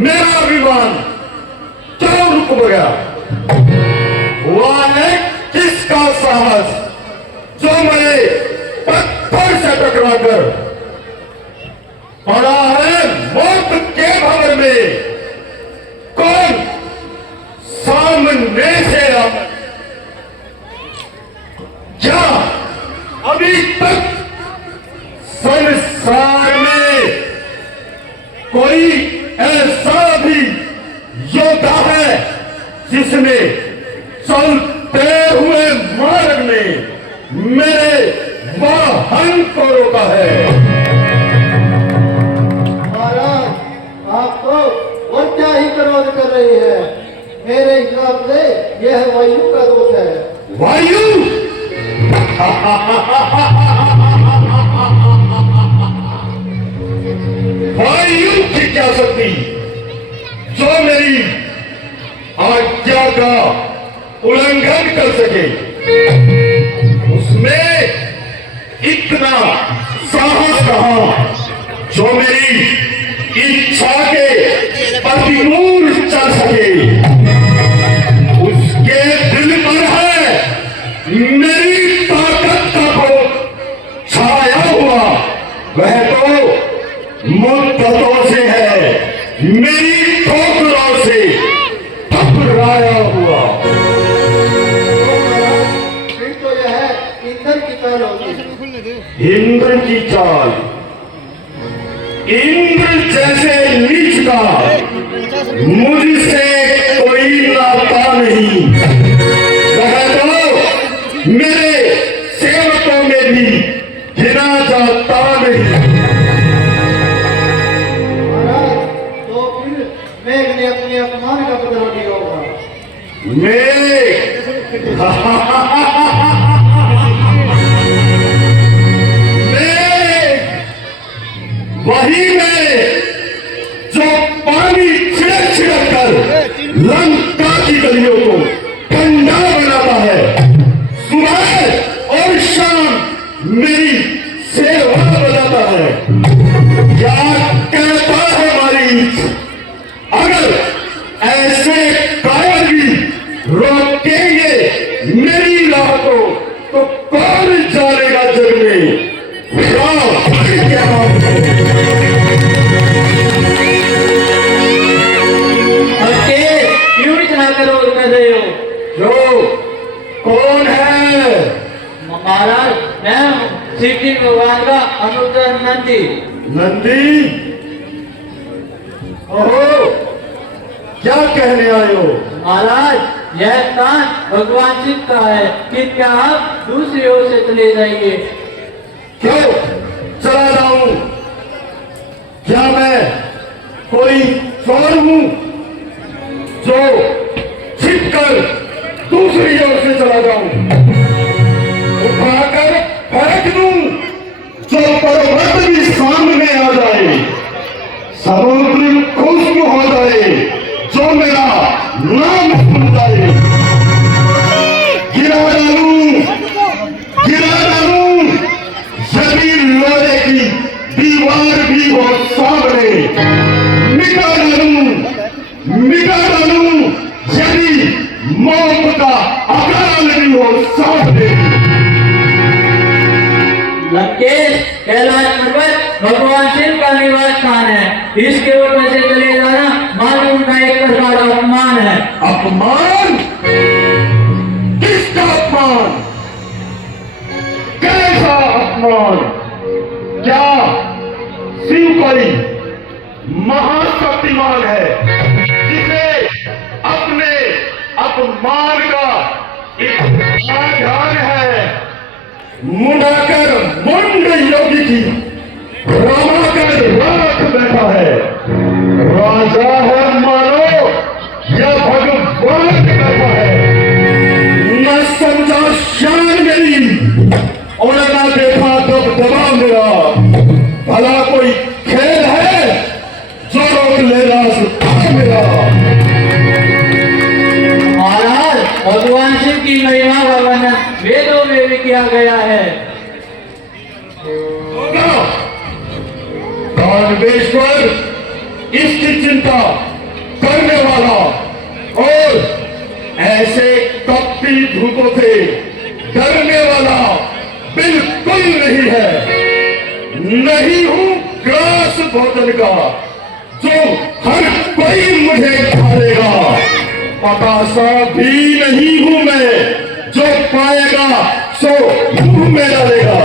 मेरा विमान क्यों रुक गया? हुआ है किसका साहस जो मेरे पत्थर से टकराकर पड़ा है मौत के भंवर में? कौन सामने से क्या अभी तक संसार में कोई ऐसा भी योद्धा है जिसने चलते हुए मार्ग में मेरे वाहन को रोका है? महाराज, आप तो और क्या ही क्रोध कर रहे हैं? मेरे हिसाब से यह वायु का दोष है। वायु? वायु की क्या शक्ति जो मेरी आज्ञा का उल्लंघन कर सके? उसमें इतना साहस कहां जो मेरी इच्छा के प्रतिकूल चल सके? उसके दिल पर है मेरी ताकत का छाया हुआ, वह तो मुद्दतों से है, मेरी ठोकरों से घबराया हुआ। फिर तो यह इंद्र की चाल होगी। इंद्र की चाल? इंद्र जैसे नीच का मुझसे कोई नाता नहीं। वह तो मेरे सेवकों में भी गिना जाता नहीं। मेघ ने अपने अपमान का बदला लिया होगा। मेघ? वही में जो पानी छिड़क छिड़क कर लंका की गलियों को ठंडा बनाता है, सुबह और शाम मेरी सेवा बजाता है। क्या कहता है मारीच? अगर ऐसे कायर भी रोकेंगे मेरी राह को तो कौन जानेगा जग में? क्यों इतना क्रोध कर रहे हो? जो कौन है? महाराज, मैं हूँ शिव जी भगवान का अनुग्रह नंदी। नंदी? ओहो, क्या कहने आए हो? महाराज, यह स्थान भगवान शिव का है, कृपया आप दूसरी ओर से चले जाइए। क्यों चला जाऊं? क्या मैं कोई चोर हूं जो छिपकर दूसरी ओर से चला जाऊं? उठाकर फेंक दूं जो पर्वत भी सामने आ जाए, समुद्र खुश्क हो जाए, जो मेरा नाम सुन जाए? गिरा डालूं यदि लोहे की दीवार भी हो सामने, मिटा डालूं मिटा डालूं यदि मौत का अकाल भी हो सामने। लंकेश कैलाश पर्वत भगवान शिव का निवास स्थान है, इसके ऊपर से चले जाना मालूम का एक प्रकार का अपमान है। अपमान? किसका अपमान? कैसा अपमान? क्या शिव कोई महाशक्तिमान है जिसे अपने अपमान का इतना ध्यान है? मुंडाकर मुंड योगी की रामाकर राख बैठा है। राजा है मानो या भगवान बैठा है। न समझा शान मेरी और न देखा दबदबा मेरा। भला कोई खेल है जो रोक ले रास्ता मेरा। महाराज भगवान शिव की महिमा का वर्णन वेदों में भी किया गया है। दानवेश्वर इसकी चिंता करने वाला और ऐसे कपटी भूतों से डरने वाला बिल्कुल नहीं है। नहीं हूं ग्रास भोजन का जो हर कोई मुझे खाएगा। पतासा भी नहीं हूं मैं जो पाएगा सो मुंह में डालेगा।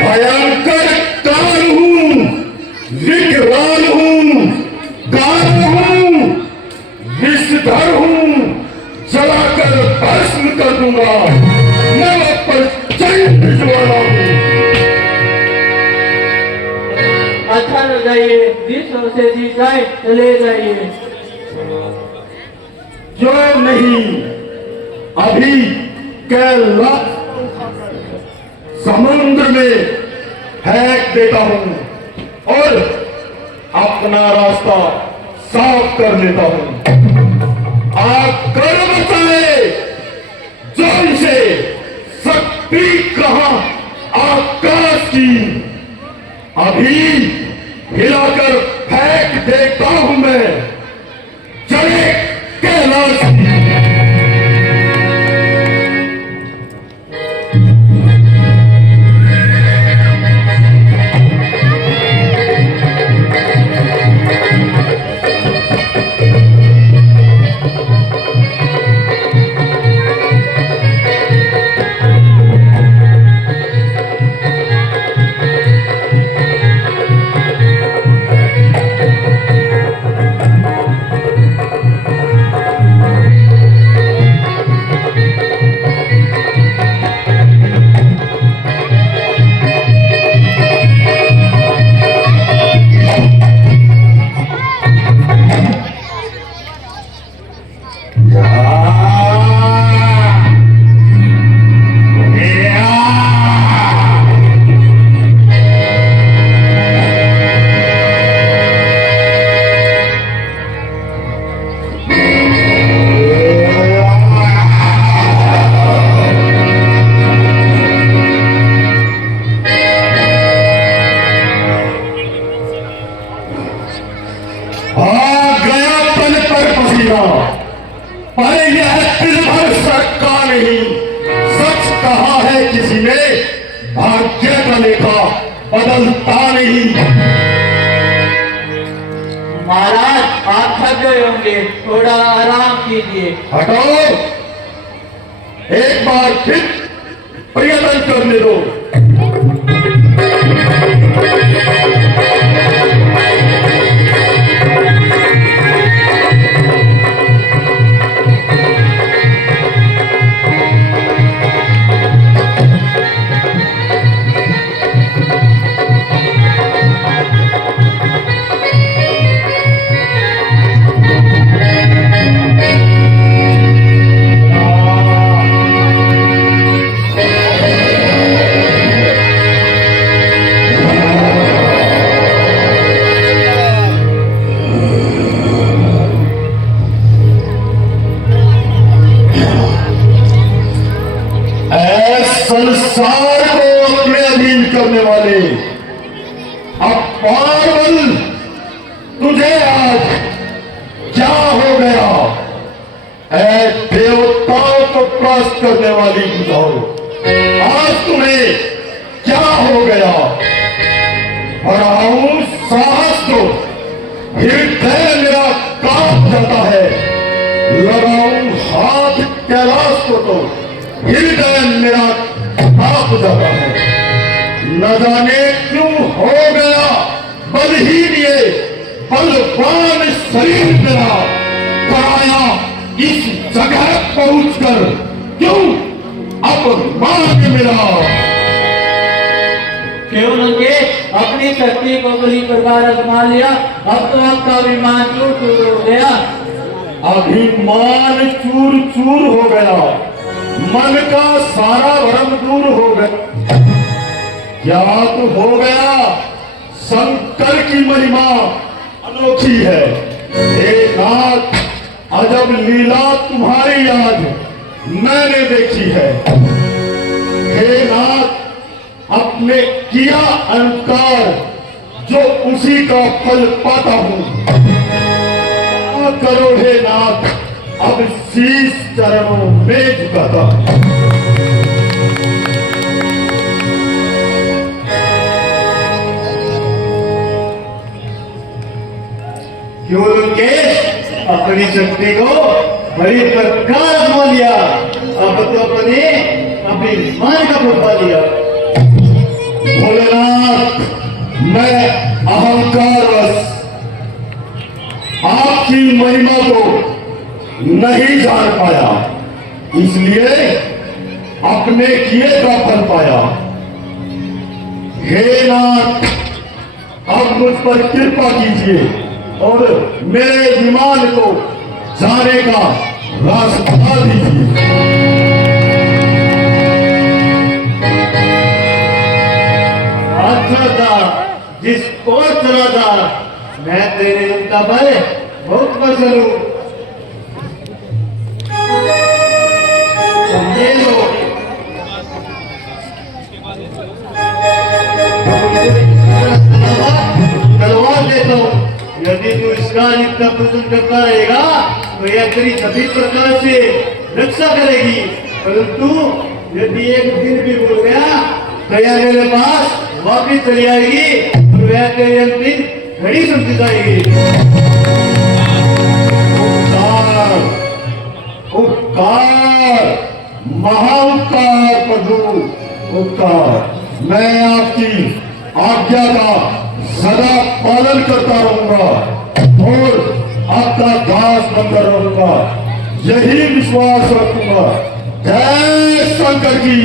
भयंकर काल हूं, विकराल हूं, गाल हूं, विषधर हूं, जलाकर भस्म कर दूंगा। नव पर चंड ज्वाला हूं। अच्छा न जाइए, जिस ओर से जी जाए चले जाइए। जो नहीं अभी कैलाश समुद्र में फेंक देता हूं और अपना रास्ता साफ कर लेता हूं। आकर बताए जो इसे शक्ति कहां आकाश की। अभी हिलाकर फेंक देता हूं मैं चले कैलाश की। पर यह दिल भर सरका नहीं। सच कहा है किसी ने, भाग्य का लेखा बदलता नहीं। महाराज आप थक गए होंगे, थोड़ा आराम कीजिए। हटो, एक बार फिर प्रयत्न करने दो। संसार को अपने अधीन करने वाले अब पार्वल तुझे आज क्या प्रकाश करने वाली बुझाओ, आज तुम्हें क्या हो गया? बढ़ाऊं साहस को, हृदय मेरा कांप जाता है। लगाऊं हाथ कैलाश को तो हृदय मेरा कांप जाता है। न जाने क्यों हो गया बलहीन ये बलवान शरीर मेरा, कराया इस जगह पहुंचकर क्यों अपमान मेरा। क्यों लंकेश, अपनी शक्ति को बुरी प्रकार आजमा लिया, अब तो आपका अभिमान चूर चूर हो गया। अभिमान चूर चूर हो गया, मन का सारा भ्रम दूर हो गया। क्या तो हो गया? शंकर की महिमा अनोखी है। हे नाथ, अजब लीला तुम्हारी आज मैंने देखी है। हे नाथ, अपने किया अनुकार जो उसी का फल पाता हूं। करो हे नाथ, अब शीश चरणों में झुकाता हूं। क्यों लंकेश, अपनी शक्ति को बड़ी प्रकार आजमा लिया, अब तो अपने अभिमान का फुटवा लिया। भोलेनाथ, मैं अहंकारवश आपकी महिमा को नहीं जान पाया, इसलिए अपने किए का फल पाया। हे नाथ, अब मुझ पर कृपा कीजिए और मेरे विमान को जाने का रास्ता दीजिए। अच्छा था जिस ओर चला था, मैं तेरे उनका बल बहुत पसंद हूं। समझे लो, तलवार देता हूं, यदि तू इसका इतना पूजन करता रहेगा तो यह तेरी सभी प्रकार से रक्षा करेगी। परंतु यदि एक दिन भी भूल गया तो यह मेरे पास वापिस चली आएगी और वह तेरी अंतिम घड़ी समझी जाएगी। उपकार, उपकार, महाउपकार प्रभु, उपकार। मैं आपकी आज्ञा का सदा पालन करता रहूंगा और आपका दास बनकर रहूंगा, यही विश्वास रखूंगा। जय शंकर की।